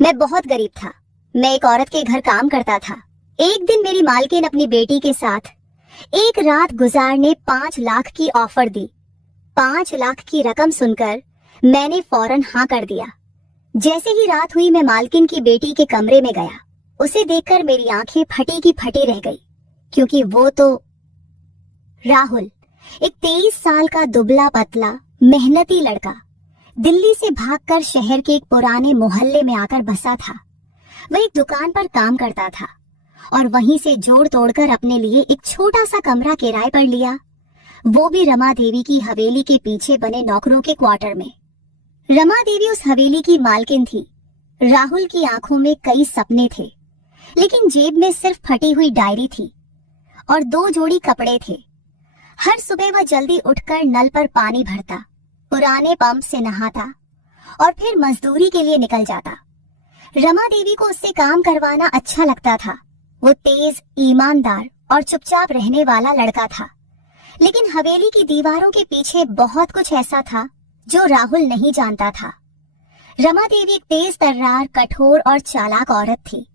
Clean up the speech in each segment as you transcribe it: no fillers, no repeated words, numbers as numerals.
मैं बहुत गरीब था। मैं एक औरत के घर काम करता था। एक दिन मेरी मालकिन अपनी बेटी के साथ एक रात गुजारने 5 लाख की ऑफर दी। 5 लाख की रकम सुनकर मैंने फौरन हाँ कर दिया। जैसे ही रात हुई मैं मालकिन की बेटी के कमरे में गया। उसे देखकर मेरी आंखें फटी की फटी रह गई, क्योंकि वो तो राहुल, एक 23 साल का दुबला पतला मेहनती लड़का, दिल्ली से भागकर शहर के एक पुराने मोहल्ले में आकर बसा था। वह एक दुकान पर काम करता था और वहीं से जोड़ तोड़कर अपने लिए एक छोटा सा कमरा किराए पर लिया, वो भी रमा देवी की हवेली के पीछे बने नौकरों के क्वार्टर में। रमा देवी उस हवेली की मालकिन थी। राहुल की आंखों में कई सपने थे, लेकिन जेब में सिर्फ फटी हुई डायरी थी और 2 जोड़ी कपड़े थे। हर सुबह वह जल्दी उठकर नल पर पानी भरता, पुराने पंप से नहाता और फिर मजदूरी के लिए निकल जाता। रमा देवी को उससे काम करवाना अच्छा लगता था। वो तेज, ईमानदार और चुपचाप रहने वाला लड़का था, लेकिन हवेली की दीवारों के पीछे बहुत कुछ ऐसा था जो राहुल नहीं जानता था। रमा देवी एक तेज तर्रार, कठोर और चालाक औरत थी।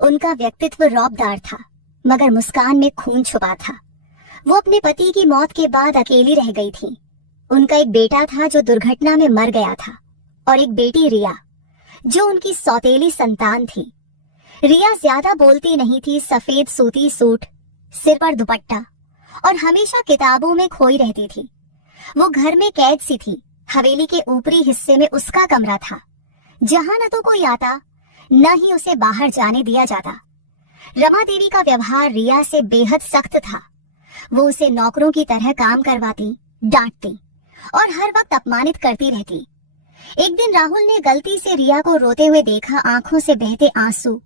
उनका व्यक्तित्व रौबदार था, मगर मुस्कान में खून छुपा था। वो अपने पति की मौत के बाद अकेली रह गई थी। उनका एक बेटा था जो दुर्घटना में मर गया था, और एक बेटी रिया, जो उनकी सौतेली संतान थी। रिया ज्यादा बोलती नहीं थी। सफेद सूती सूट, सिर पर दुपट्टा और हमेशा किताबों में खोई रहती थी। वो घर में कैद सी थी। हवेली के ऊपरी हिस्से में उसका कमरा था, जहां न तो कोई आता, न ही उसे बाहर जाने दिया जाता। रमा देवी का व्यवहार रिया से बेहद सख्त था। वो उसे नौकरों की तरह काम करवाती, डांटती और हर वक्त अपमानित करती रहती। एक दिन राहुल ने गलती से रिया को रोते हुए देखा, आंखों से बहते आंसू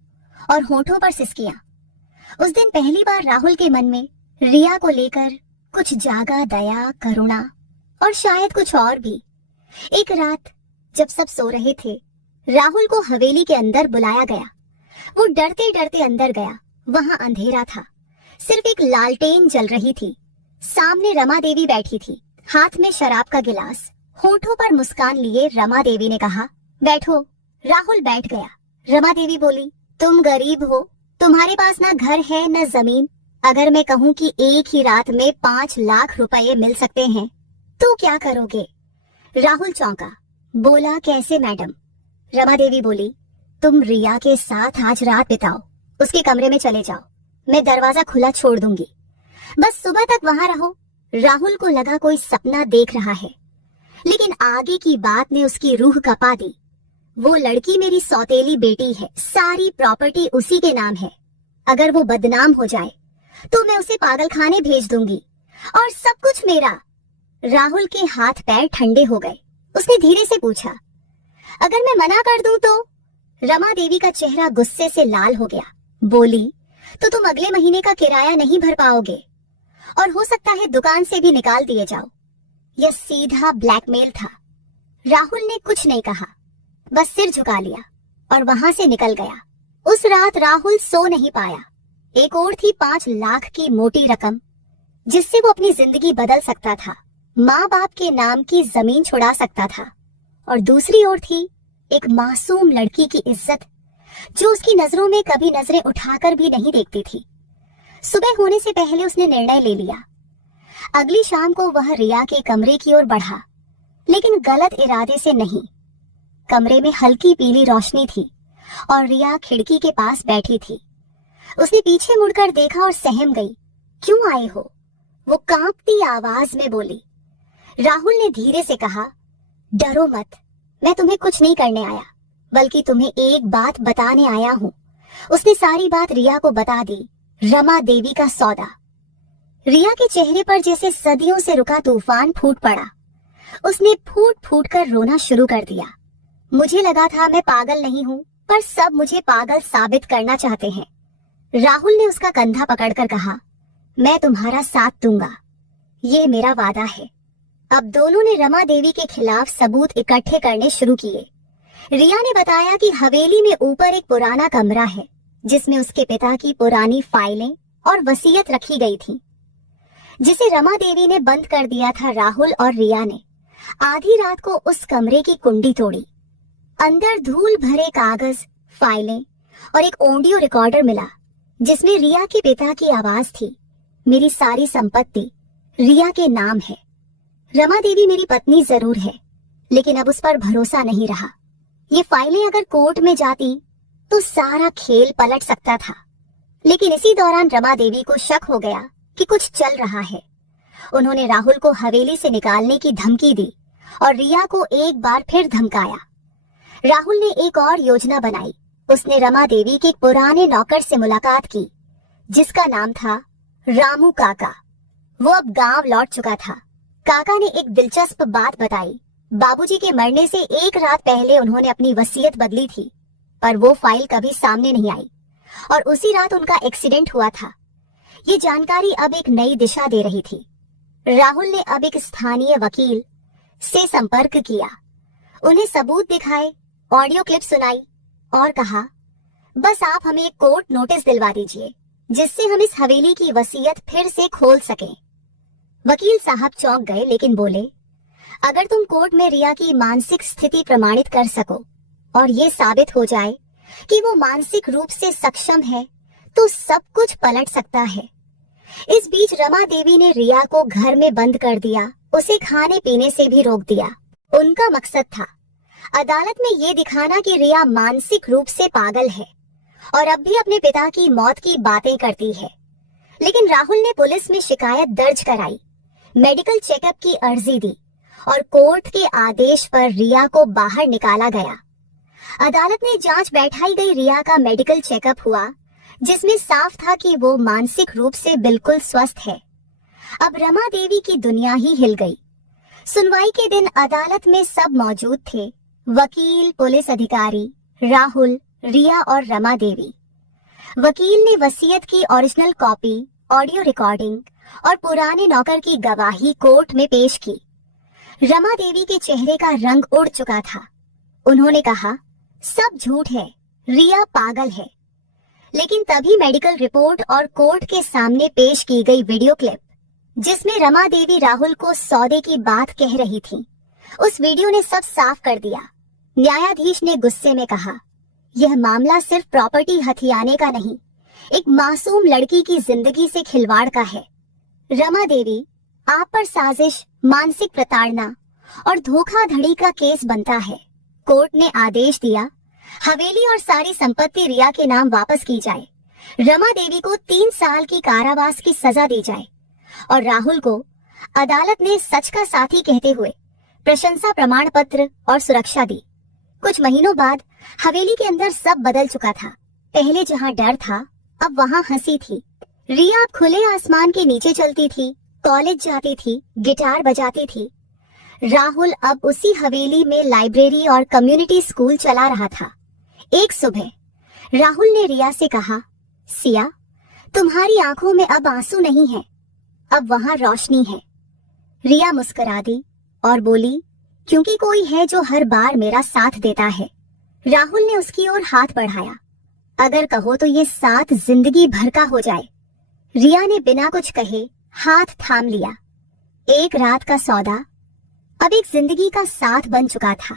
और होठों पर सिसकियां। उस दिन पहली बार राहुल के मन में रिया को लेकर कुछ जागा दया, करुणा और शायद कुछ और भी। एक रात जब सब सो रहे थे, राहुल को हवेली के अंदर बुलाया गया। वो डरते डरते अंदर गया। वहां अंधेरा था, सिर्फ एक लालटेन जल रही थी। सामने रमा देवी बैठी थी, हाथ में शराब का गिलास, होठों पर मुस्कान लिए रमा देवी ने कहा, बैठो। राहुल बैठ गया। रमा देवी बोली, तुम गरीब हो, तुम्हारे पास ना घर है न जमीन। अगर मैं कहूँ कि एक ही रात में 5 लाख रुपए मिल सकते हैं तो क्या करोगे? राहुल चौंका, बोला, कैसे मैडम? रमा देवी बोली, तुम रिया के साथ आज रात बिताओ, उसके कमरे में चले जाओ, मैं दरवाजा खुला छोड़ दूंगी, बस सुबह तक वहां रहो। राहुल को लगा कोई सपना देख रहा है, लेकिन आगे की बात ने उसकी रूह कपा दी। वो लड़की मेरी सौतेली बेटी है, सारी प्रॉपर्टी उसी के नाम है। अगर वो बदनाम हो जाए तो मैं उसे पागलखाने भेज दूंगी और सब कुछ मेरा। राहुल के हाथ पैर ठंडे हो गए। उसने धीरे से पूछा, अगर मैं मना कर दूं तो? रमा देवी का चेहरा गुस्से से लाल हो गया। बोली, तो तुम अगले महीने का किराया नहीं भर पाओगे और हो सकता है दुकान से भी निकाल दिए जाओ। यह सीधा ब्लैकमेल था। राहुल ने कुछ नहीं कहा, बस सिर झुका लिया और वहां से निकल गया। उस रात राहुल सो नहीं पाया। एक और थी 5 लाख की मोटी रकम, जिससे वो अपनी जिंदगी बदल सकता था, माँ बाप के नाम की जमीन छुड़ा सकता था। और दूसरी ओर थी एक मासूम लड़की की इज्जत, जो उसकी नजरों में कभी नजरें उठाकर भी नहीं देखती थी। सुबह होने से पहले उसने निर्णय ले लिया। अगली शाम को वह रिया के कमरे की ओर बढ़ा, लेकिन गलत इरादे से नहीं। कमरे में हल्की पीली रोशनी थी और रिया खिड़की के पास बैठी थी। उसने पीछे मुड़कर देखा और सहम गई। क्यों आए हो? वो कांपती आवाज में बोली। राहुल ने धीरे से कहा, डरो मत, मैं तुम्हें कुछ नहीं करने आया, बल्कि तुम्हें एक बात बताने आया हूँ। उसने सारी बात रिया को बता दी। रमा देवी का सौदा। रिया के चेहरे पर जैसे सदियों से रुका तूफान फूट पड़ा। उसने फूट फूट कर रोना शुरू कर दिया। मुझे लगा था मैं पागल नहीं हूँ, पर सब मुझे पागल साबित करना चाहते हैं। राहुल ने उसका कंधा पकड़कर कहा, मैं तुम्हारा साथ दूंगा, ये मेरा वादा है। अब दोनों ने रमा देवी के खिलाफ सबूत इकट्ठे करने शुरू किए। रिया ने बताया कि हवेली में ऊपर एक पुराना कमरा है, जिसमें उसके पिता की पुरानी फाइलें और वसीयत रखी गई थी, जिसे रमा देवी ने बंद कर दिया था। राहुल और रिया ने आधी रात को उस कमरे की कुंडी तोड़ी। अंदर धूल भरे कागज, फाइलें और एक ऑडियो रिकॉर्डर मिला जिसमें रिया के पिता की आवाज थी। मेरी सारी संपत्ति रिया के नाम है। रमा देवी मेरी पत्नी जरूर है, लेकिन अब उस पर भरोसा नहीं रहा। ये फाइलें अगर कोर्ट में जाती तो सारा खेल पलट सकता था। लेकिन इसी दौरान रमा देवी को शक हो गया कि कुछ चल रहा है। उन्होंने राहुल को हवेली से निकालने की धमकी दी और रिया को एक बार फिर धमकाया। राहुल ने एक और योजना बनाई। उसने रमा देवी के पुराने नौकर से मुलाकात की जिसका नाम था रामू काका। वो अब गांव लौट चुका था। काका ने एक दिलचस्प बात बताई। बाबूजी के मरने से एक रात पहले उन्होंने अपनी वसीयत बदली थी, पर वो फाइल कभी सामने नहीं आई और उसी रात उनका एक्सीडेंट हुआ था। ये जानकारी अब एक नई दिशा दे रही थी। राहुल ने अब एक स्थानीय वकील से संपर्क किया, उन्हें सबूत दिखाए, ऑडियो क्लिप सुनाई और कहा, बस आप हमें एक कोर्ट नोटिस दिलवा दीजिए जिससे हम इस हवेली की वसीयत फिर से खोल सकें। वकील साहब चौंक गए, लेकिन बोले, अगर तुम कोर्ट में रिया की मानसिक स्थिति प्रमाणित कर सको और ये साबित हो जाए कि वो मानसिक रूप से सक्षम है तो सब कुछ पलट सकता है। इस बीच रमा देवी ने रिया को घर में बंद कर दिया, उसे खाने पीने से भी रोक दिया। उनका मकसद था अदालत में ये दिखाना कि रिया मानसिक रूप से पागल है और अब भी अपने पिता की मौत की बातें करती है। लेकिन राहुल ने पुलिस में शिकायत दर्ज कराई, मेडिकल चेकअप की अर्जी दी और कोर्ट के आदेश पर रिया को बाहर निकाला गया। अदालत में जांच बैठाई गई। रिया का मेडिकल चेकअप हुआ जिसमें साफ था कि वो मानसिक रूप से बिल्कुल स्वस्थ है। अब रमा देवी की दुनिया ही हिल गई। सुनवाई के दिन अदालत में सब मौजूद थे, वकील, पुलिस अधिकारी, राहुल, रिया और रमा देवी। वकील ने वसीयत की ओरिजिनल कॉपी, ऑडियो रिकॉर्डिंग और पुराने नौकर की गवाही कोर्ट में पेश की। रमा देवी के चेहरे का रंग उड़ चुका था। उन्होंने कहा, सब झूठ है, रिया पागल है। लेकिन तभी मेडिकल रिपोर्ट और कोर्ट के सामने पेश की गई वीडियो क्लिप जिसमें रमा देवी राहुल को सौदे की बात कह रही थी, उस वीडियो ने सब साफ कर दिया। न्यायाधीश ने गुस्से में कहा, यह मामला सिर्फ प्रॉपर्टी हथियाने का नहीं, एक मासूम लड़की की जिंदगी से खिलवाड़ का है। रमा देवी, आप पर साजिश, मानसिक प्रताड़ना और धोखाधड़ी का केस बनता है। कोर्ट ने आदेश दिया, हवेली और सारी संपत्ति रिया के नाम वापस की जाए। रमा देवी को 3 साल की कारावास की सजा दी जाए और राहुल को अदालत ने सच का साथी कहते हुए प्रशंसा प्रमाण पत्र और सुरक्षा दी। कुछ महीनों बाद हवेली के अंदर सब बदल चुका था। पहले जहां डर था, अब वहां हंसी थी। रिया अब खुले आसमान के नीचे चलती थी, कॉलेज जाती थी, गिटार बजाती थी। राहुल अब उसी हवेली में लाइब्रेरी और कम्युनिटी स्कूल चला रहा था। एक सुबह राहुल ने रिया से कहा, सिया, तुम्हारी आंखों में अब आंसू नहीं है, अब वहां रोशनी है। रिया मुस्कुरा दी और बोली, क्योंकि कोई है जो हर बार मेरा साथ देता है। राहुल ने उसकी ओर हाथ बढ़ाया, अगर कहो तो ये साथ जिंदगी भर का हो जाए। रिया ने बिना कुछ कहे हाथ थाम लिया। एक रात का सौदा अब एक जिंदगी का साथ बन चुका था।